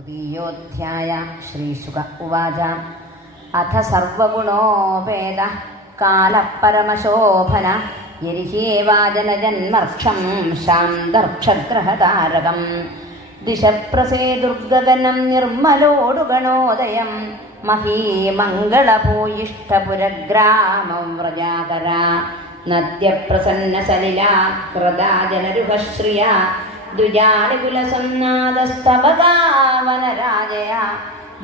तृतीयोऽध्याय श्रीशुक उवाच अथ सर्वगुणोपेद कालः परमशोभन यरिहेवाजनजन्मर्क्षं शान्तर्क्षग्रहतारकम् दिशप्रसेदुर्गगनं निर्मलोडुगणोदयं महीमङ्गलभूयिष्ठपुरग्रामं व्रजाकरा नद्यप्रसन्नसलिला कृदा जनरुहश्रिया ദ്വിജാലകുലസന്നാദസ്തപദാവനരാജയ.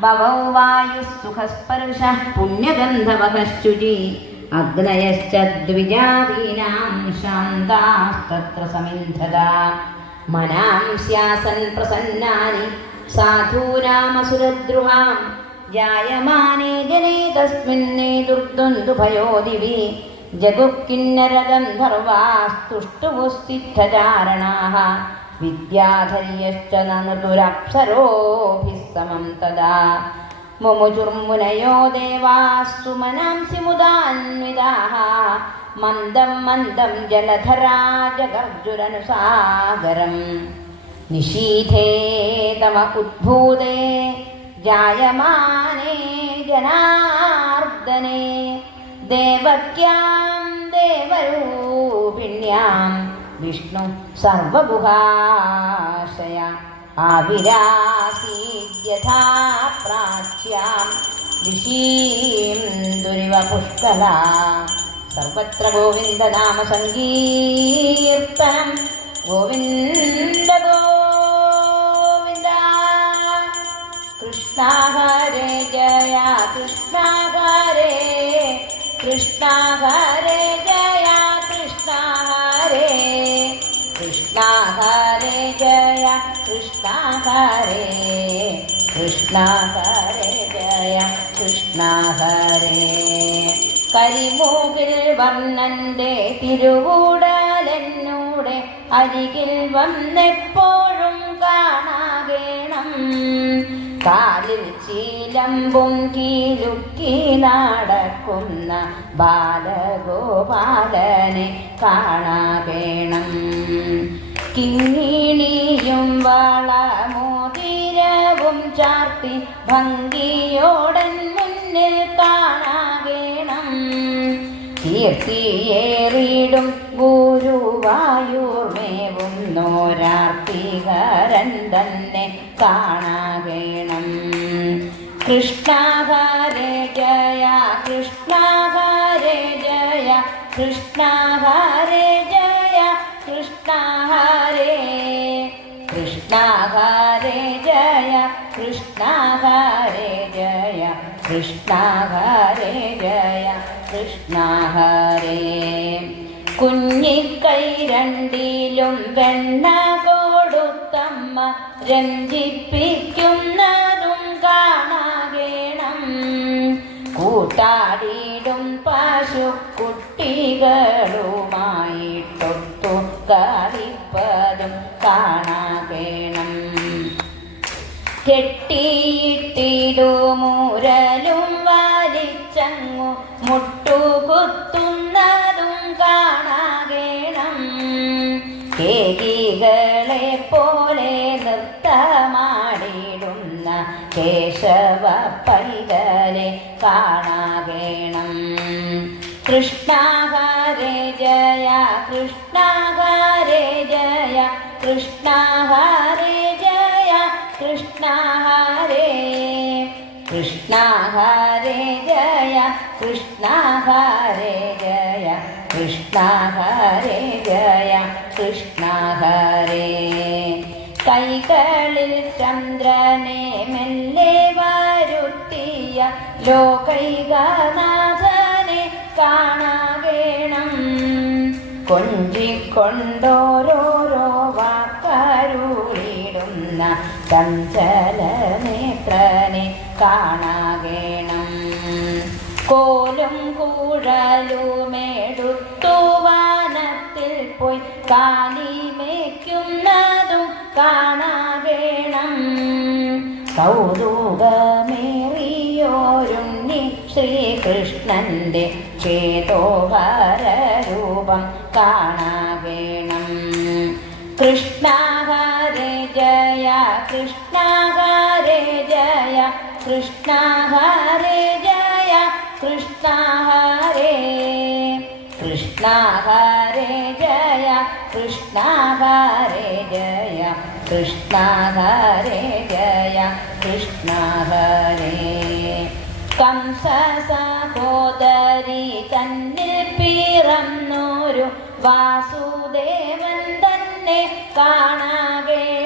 ഭവൗ വായുസ്സുഖസ്പർശഃ പുണ്യഗന്ധവഹശുചി അഗ്നയശ്ച ദ്വിജാതീനാം ശാന്താസ്തത്ര സമിന്ധത. മനാംസ്യാസൻ പ്രസന്നാനി. സാധൂനാമസുരദ്രുഹാം ജായമാനേ ജനേ തസ്മിന്നേ ദുർദ്വന്ദുഭയോ ദിവി. ജഗുക്കിന്നരഗന്ധർവാസ്തുഷ്ടുവുസ്തിദ്ധചാരണാः विद्याधर्यश्च ननुतुरप्सरोभिः समं तदा। मुमुचुर्मुनयो देवास्तु मनांसि मुदान्विताः। मन्दं मन्दं जलधरा जगर्जुरनुसागरम्। निशीथे तम उद्भूते जायमाने जनार्दने। देवक्यां देवरूपिण्यां വിഷ്ണു സർവഗുഹാശയ. ആവിരാസീദ്യഥാ പ്രാച്യാം ഋഷീം ദുരിവ പുഷ്കല സർവത്ര ഗോവിന്ദനാമ സങ്കീർത്തനം ഗോവിന്ദ ഗോവിന്ദ. കൃഷ്ണ ഹരേ ജയ. കൃഷ്ണ ഹരേ. കൃഷ്ണ ഹരേ കൃഷ്ണാകാരേ കൃഷ്ണാകാരേ ജയ കരിമൂകിൽ വർണന്റെ തിരുവൂടാലെന്നൂടെ അരികിൽ വന്നെപ്പോഴും കാണാകേണം. കാലിൽ ചീലമ്പും കീലുക്കി നടക്കുന്ന ബാലഗോപാലനെ കാണാകേണം. കിങ്ങിണിയും വളമോതിരവും ചാർത്തി ഭംഗിയോടൻ മുന്നിൽ കാണാകേണം. കീർത്തിയേറിയിടും ഗുരുവായൂർമേവും നോരാർത്തികരൻ തന്നെ കാണാകേണം. കൃഷ്ണ ജയ കൃഷ്ണ ജയ കൃഷ്ണ ഹരേ ജയ കൃഷ്ണ ഹരേ ജയ കൃഷ്ണ ഹരേ ജയ കൃഷ്ണ ഹരേ. കുഞ്ഞിക്കൈ രണ്ടിലും വെണ്ണ കൊടുത്തമ്മ രഞ്ജിപ്പിക്കുന്നതും കാണാകേണം. കൂട്ടാടിയിടും പശുക്കുട്ടികളുമായിട്ടൊത്തു കളിപ്പതും കാണാകേണം. കെട്ടിയിട്ടിടുമുരലും വലിച്ചങ്ങു മുട്ടുകുത്തുന്നതും കാണാകേണം. കേകികളെ പോലെ നൃത്തമാടിടുന്ന കേശവ പൈതലെ കാണാകേണം. കൃഷ്ണ ഹരേ ജയ കൃഷ്ണ ഹരേ ജയ കൃഷ്ണ ഹരേ ജയ കൃഷ്ണ ഹരേ കൃഷ്ണ ഹരേ ജയ കൃഷ്ണ ഹരേ ജയ കൃഷ്ണ ഹരേ ജയ കൃഷ്ണ ഹരേ കൈകളിൽ ചന്ദ്രനെ മെല്ലെ വരുത്തിയ ലോകൈകനാഥനെ കാണാകേണം. കൊഞ്ചിക്കൊണ്ടോരോരോ വാക്കരുളിടുന്ന ചഞ്ചല നേത്രനെ കാണാകേണം. കോലും കൂഴലുമെടുത്തു വാനത്തിൽ പോയി കാലിമേക്കുന്നതും കാണാകേണം. കൗതുകമേറിയോരുണ്ണി ശ്രീകൃഷ്ണന്റെ ചേതോഹാരൂപം കാണാകേണം. കൃഷ്ണ കൃഷ്ണ ഹരേ ജയ കൃഷ്ണ ഹരേ ജയ കൃഷ്ണ ഹരേ കൃഷ്ണ ഹരേ ജയ കൃഷ്ണ ഹരേ ജയ കൃഷ്ണ ഹരേ ജയ കൃഷ്ണ ഹരേ കംസ സഹോദരി തന്നിൽ പിറന്നൊരു വാസുദേവൻ തന്നെ കാണാകേണം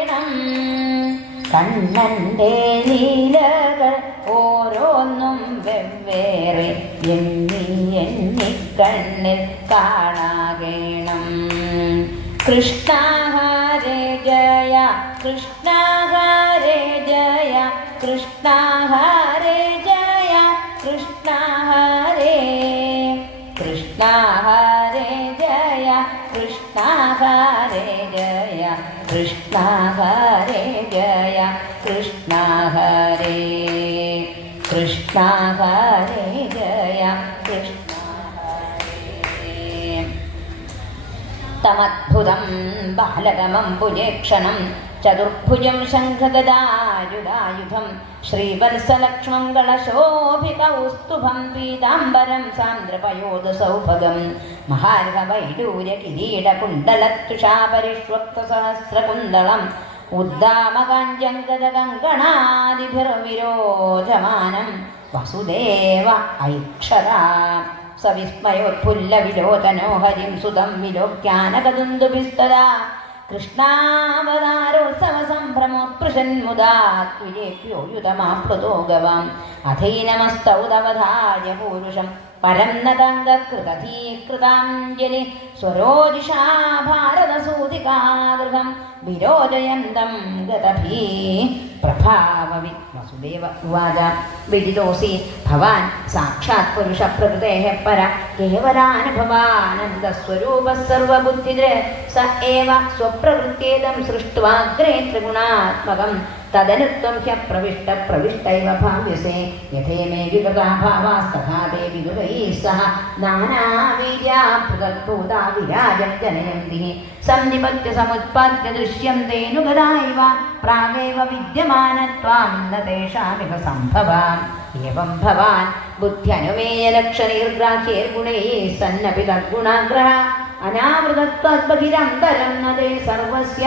കണ്ണന്റെ നീലകൾ ഓരോന്നും വെവ്വേറെ എണ്ണി എണ്ണി കണ്ണിൽ കാണാകേണം. കൃഷ്ണ ഹരേ ജയ കൃഷ്ണ ഹരേ ജയ കൃഷ്ണ ഹരേ ജയ കൃഷ്ണ ഹരേ കൃഷ്ണ ഹരേ ജയ കൃഷ്ണ ഹരേ ജയ കൃഷ്ണ ഹരേ ജയ കൃഷ്ണ ഹരേ കൃഷ്ണ ഹരേ ജയ കൃഷ്ണ ഹരേ തമദ്ഭുതം ബാലകമം ഭുജേക്ഷണം ചതുർഭുജം ശംഖഗദായുധായുധം ശ്രീവത്സലക്ഷ്മം ഗളശോഭികൗസ്തുഭം പീതാംബരം സാന്ദ്രപയോധസൗഭഗം മഹാർഹവൈഡൂര്യ കിരീടകുണ്ടലത്തുഷാപരിഷ്വക്തസഹസ്രകുന്തളം ഉദ്ദാമകാഞ്ജങ്കദകങ്കണാദിഭിർവിരോചമാനം വസുദേവ ഐക്ഷര സവിസ്മയോത്ഫുല്ല വിലോചനോ ഹരിം സുതം വിലോക്യാനകദുന്ദുഭിസ്തദാ കൃഷ്ണാവതാരോത്സവ സംഭ്രമോത്പൃശന്മുദാ ത്വിജേഭ്യോയുതമാപ്ലുതോ ഗവാം അധീനമസ്തൗതവധായ പൂരുഷം പരം നതംഗകൃതധീകൃതാഞ്ജലി സ്വരോജിഷാ ഭാരതസൂതികാഗൃഹം വിരോചയന്തം ഗതഭീ പ്രഭാവവി വസുദേവ ഉവാച. വിദിതോസി ഭവാൻ സാക്ഷാത് പുരുഷ പ്രകൃതേः പര കേവലാനുഭവാനന്ദസ്വരൂപः സർവബുദ്ധിദൃ സ ഏവ സ്വപ്രകൃത്യേദം സൃഷ്ട്വാഗ്രേ ത്രിഗുണാത്മകം. തദനുത്വം ഹ്യപ്രവിഷ്ട പ്രവിഷ്ടൈവ ഭാവ്യസേ യഥേമേ വിഗതാ ഭാവാസ്തഥാ തേ വിഗതൈः സഹ. നാനാവീര്യാ പൃഥക്ഭൂതാ വിരാജം ജനയന്തി. സന്നിപത്യ സമുത്പാദ്യ ദൃശ്യം തേനുഗതാ ഇവ പ്രാഗേവ വിദ്യമാനത്വാം ന തേഷാമിവ സംഭവാം. ഏവം ഭവാൻ ബുദ്ധ്യനുമേയലക്ഷണീർഗ്രാഹ്യേർഗുണൈः സന്നപി തദ്ഗുണാഗ്രഹ അനാവൃതത്വദ്ബഹിരന്തരം ന തേ സർവസ്യ.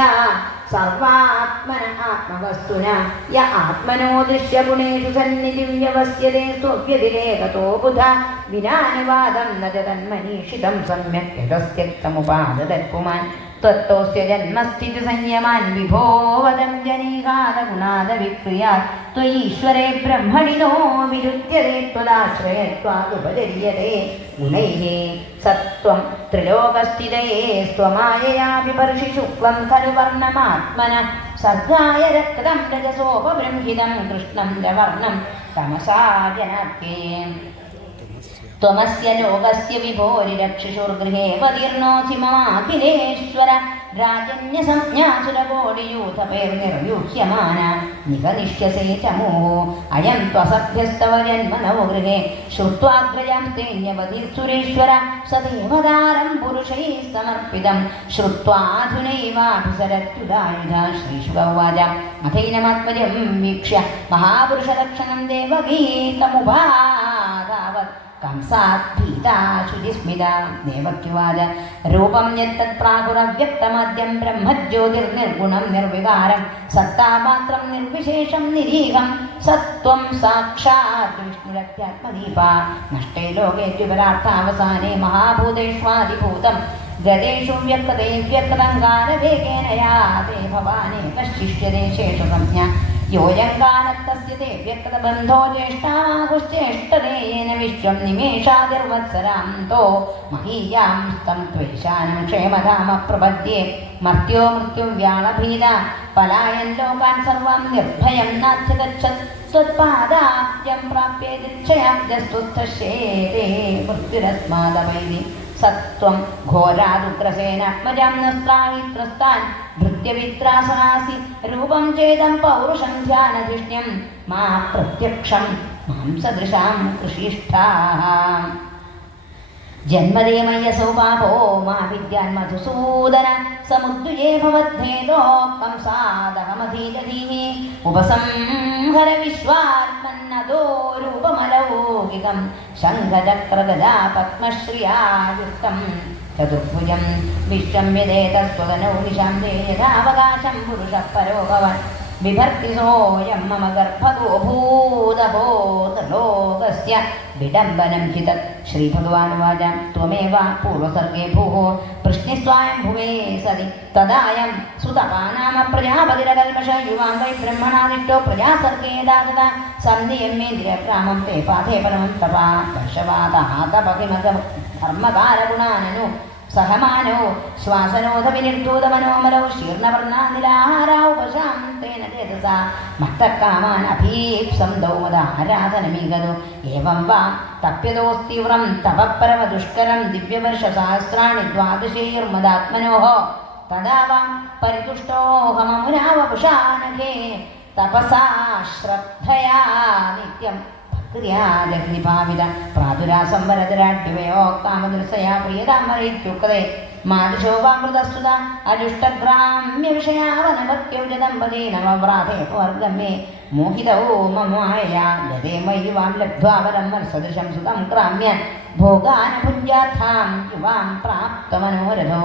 സർവാത്മന ആത്മവസ്തുന യ ആത്മനോ ദൃശ്യഗുണേഷു സന്നിധിം വ്യവസ്യതേ സ്വവ്യതിരേകതോ ബുധ വിനാനുവാദം നജതന്മനീഷിതം സമ്യക് യതസ്ത്യക്തമുപാദതത്പുമാൻ त्वत्तोऽस्य जन्मस्थिति संयमान् विभो वदं जनीघातगुणाद विक्रिया त्वयीश्वरे ब्रह्मणि नो विरुध्यते त्वदाश्रयत्वादुपजर्यते गुणैः सत्त्वं त्रिलोकस्थितये स्वमायया विपर्षि शुक्लं खलु वर्णमात्मन सर्गाय रक्तं रजसोपबृंहितं कृष्णं च वर्णं तमसा जनात्ये त्वमस्य लोकस्य विभोरिरक्षिषुर्गृहे वदीर्णोऽसि ममाखिलेश्वर राजन्यसंज्ञासुरकोटियूथपैर्निर्यूह्यमान निगनिष्यसे च मोहो अयं त्वसभ्यस्तव जन्मनौ गृहे श्रुत्वाग्रजां तेन्यवधिर्सुरेश्वर स देवदारं पुरुषैः समर्पितं श्रुत्वाधुनैवाभिसरत्युदायुधा श्रीशुक उवाच अथैनमात्मजं वीक्ष्य महापुरुषलक्षणं देवगीतमुपादावत् कंसात् भीता शुचिस्मिता देवक्युवाच रूपं यत्तत् प्रागुरव्यक्तमाद्यं ब्रह्मज्योतिर्निर्गुणं निर्विकारं सत्तामात्रं निर्विशेषं निरीहं सत्त्वं साक्षात् विष्णुरत्यात्मदीपा नष्टे लोके द्विपरार्थावसाने महाभूतेष्वादिभूतं गतेषु व्यक्तते व्यक्तं कालवेगेन याते भवाने कश्चिष्यते शेषसंज्ञा योऽयङ्गानत्तस्य ते व्यक्तबन्धो ज्येष्ठाहुश्चेष्टते येन विश्वं निमेषादिर्वत्सरान्तो महीयां स्तं त्वैशानं क्षेमधाम प्रपद्ये मर्त्यो मृत्युव्याळभीता पलायन् लोकान् सर्वान् निर्भयं नाध्यगच्छत् त्वत्पादाब्जं प्राप्ये दृच्छयाब्जस्तुत्थश्येते मृत्युरस्मादवैदि सत्त्वं घोरादुग्रसेनात्मजां नस्त्राहित्रस्तान् भृत्यवित्रासनासि నిత్యవిత్రాసనాసి రూపం చేదం పౌరుషం ధ్యానధిష్ణ్యం మా ప్రత్యక్షం మాంసదృశాం కృషిష్ఠా जन्मदेमय्यसौ भवद्भेदो महाविद्यान्मधुसूदनसमुद्वियेभवद्भेतो उपसंहर विश्वात्मन्नदोरूपमलौकितं शङ्गचक्रगजा पद्मश्रियायुक्तं चतुर्भुजं विश्वं यदेतस्त्वदनौ निशां देहावकाशं पुरुषः परो बिभर्ति सोऽयं मम गर्भगो भूतभूतलोकस्य विडम्बनं हि तत् श्रीभगवानुवाच त्वमेव पूर्वसर्गे भूः। प्रश्निस्त्वायं भुवे सति। तदायं सुतपानाम प्रजापतिरकल्मष युवां वै ब्रह्मणादिष्टो प्रजासर्गे दातता। सन्धियम्येन्द्रियग्रामं ते पाथे परमं तपा वर्षवातः तपतिमग धर्मकारगुणाननु സഹമാനോ ശ്വാസനോധ വിനിർദ്ധൂത മനോമലോ ശീർണവർണാനിലാഹാരാ ഉപശാന്തേന ചേതസ മത്തക്കാമാൻ അഭീപ്സം ദൗമദാരാധനമീകതു ഏവം വാ തപ്യതോസ്തീവ്രം തപപരമ ദുഷ്കരം ദിവ്യവർഷസഹസ്രാണി ദ്വാദശൈർമദാത്മനോः തദാ വാം പരിതുഷ്ടോഹമമുനാവപുഷാനഘേ തപസാ ശ്രദ്ധയാ നിത്യം ക്രിയാജഗ്നിഭാവിത പ്രാതുരാസം വരദരാഢ്യവയോ കാമദൃശയാ പ്രിയതാമരയിത്യുക്തേ മാതൃശോഭാമൃതസ്തുത അജുഷ്ടഗ്രാമ്യ വിഷയാവനഭക്യൗജദമ്പതി നവവ്രാധേ വർഗം മോഹിതവോ മോഹിതോ മമായ ഗതേ മയി വാം ലബ്ധ്വാ വരം സദൃശം സുതം ക്രാമ്യ ഭോഗാനഭുഞ്ജാഥാം യുവാം പ്രാപ്തമനോരഥോ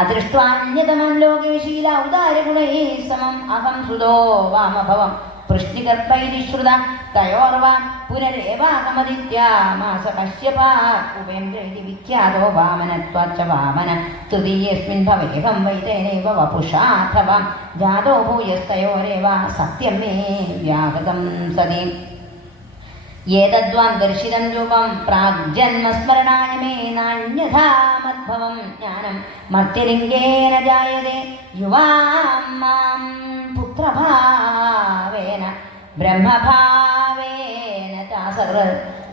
അദൃഷ്ട്വാന്യതമം ലോകവിശീല ശീല ഉദാരഗുണൈ സമം അഹം സുതോ വാമഭവം. പൃഷ്ണികർപ്പൈരിശ്രുത തയോർവ പുനരേവാകമദിത്യാമാസ കശ്യപ ഉപേന്ദ്രേതി വിഖ്യാതോ വാമനത്വാച്ച വാമന തൃതീയസ്മിൻ ഭവേഹം വൈതേനൈവ വപുഷാഥവ ജാതോ ഭൂയസ്തയോരേവ സത്യം മേ വ്യാഹതം സതി. ഏതദ്വാം ദർശിതം രൂപം പ്രാഗ്ജന്മസ്മരണായ മേ നാണ്യഥാമദ്ഭവം ജ്ഞാനം മർത്യലിംഗേന ജായതേ യുവാം ्रह्मभावेन सर्व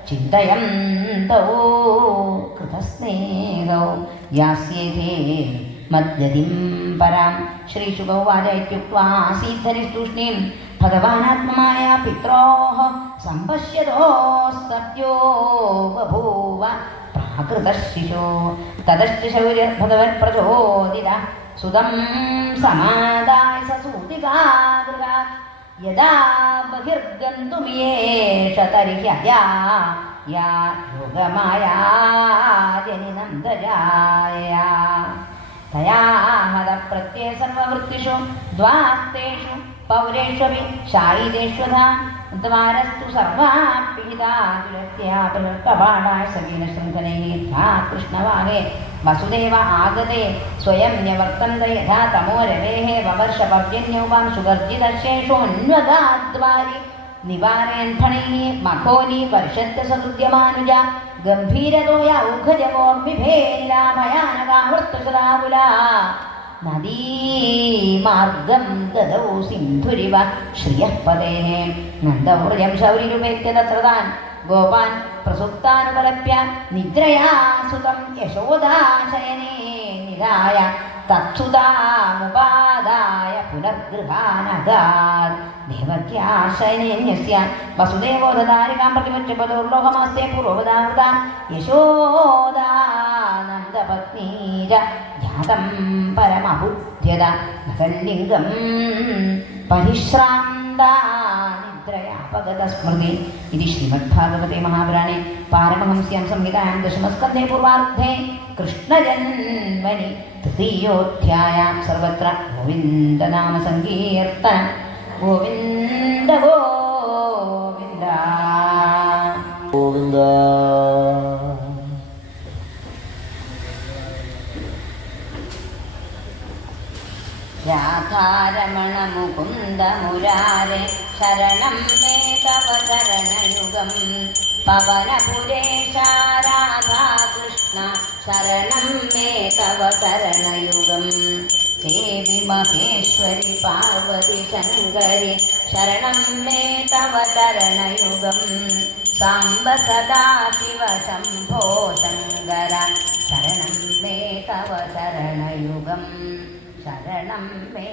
चिन्तयन्तौ कृतस्नेहौ यास्येते मद्यदिं परां श्रीशुभौवाच इत्युक्त्वा सीद्धरिस्तूष्णीं भगवानात्ममाया पित्रोः सम्पश्यतोस्तत्यो बभूव प्राकृतशिशो तदश्च शौर्यभगवत्प्रचोदिर सुदं समादायसूतिकादुरा യഥാ ബഹിർഗന്തുമിയേഷ തരിഹ്യയാ യാ യോഗമായാ ജനിനന്ദരായ തയാ ഹതപ്രത്യയ സർവവൃത്തിഷു ദ്വാസ്തേഷു പൗരേഷ്വപി ശായിദേഷ്വധാം द्वारस्तु सर्वापीडादुरत्यापृष्टबाणाय समीनशृङ्खलैः सा कृष्णवागे वसुदेव आगते, स्वयं न्यवर्तन्त, यथा तमोरवेः ववर्षभव्यन्योपां सुगर्जितर्शेषोऽन्वगाद्वारि निवारयन्थणैः मखोनि वर्षत्य सकृद्यमानुजा गम्भीरतोया उघजवोर्बिभेरिला भयानका वृत्तुसराकुला നദീമാർഗം ഗതൗ സിന്ധുരിവ ശ്രിയഃ പതേः നന്ദവ്രജം ശൗരിരുപേത്യ തത്ര താൻ ഗോപാൻ പ്രസുപ്താനുപലപ്യ നിദ്രയാ സുതം യശോദാശയനേ നിരായ. തത്സുതാമുപാദായ പുനർഗൃഹാനഗാത്. ദേവത്യാശയനേന്യസ്യ വസുദേവോ ദദാരികാം പ്രതിമുച്ച പദോർലോകമാസ്തേ പൂർവപദാമൃത. യശോദാനന്ദപത്നീര ജാതം പരമബുദ്ധ്യത നകല്ലിംഗം പരിശ്രാന്താനിദ്രയാപഗതസ്മൃതി. ഇതി ശ്രീമദ്ഭാഗവതേ മഹാപുരാണേ. പാരമഹംസ്യാം സംഹിതായാം ദശമസ്കന്ധേ പൂർവാർദ്ധേ കൃഷ്ണജന്മനി തൃതീയോധ്യായ സർവത്ര ഗോവിന്ദനാമ സങ്കീർത്തനം ഗോവിന്ദ ഗോവിന്ദ. ഗോവിന്ദ. राधारमणमुकुन्दमुरारे शरणं मे तव शरणयुगं तरणयुगं पवनपुरेशाधाकृष्ण शरणं मे तव शरणयुगं देवि महेश्वरि पार्वति शङ्करि शरणं मे तव शरणयुगं साम्ब सदापि शम्भो शङ्कर शरणं मे तव शरणयुगम् ശരണം മേ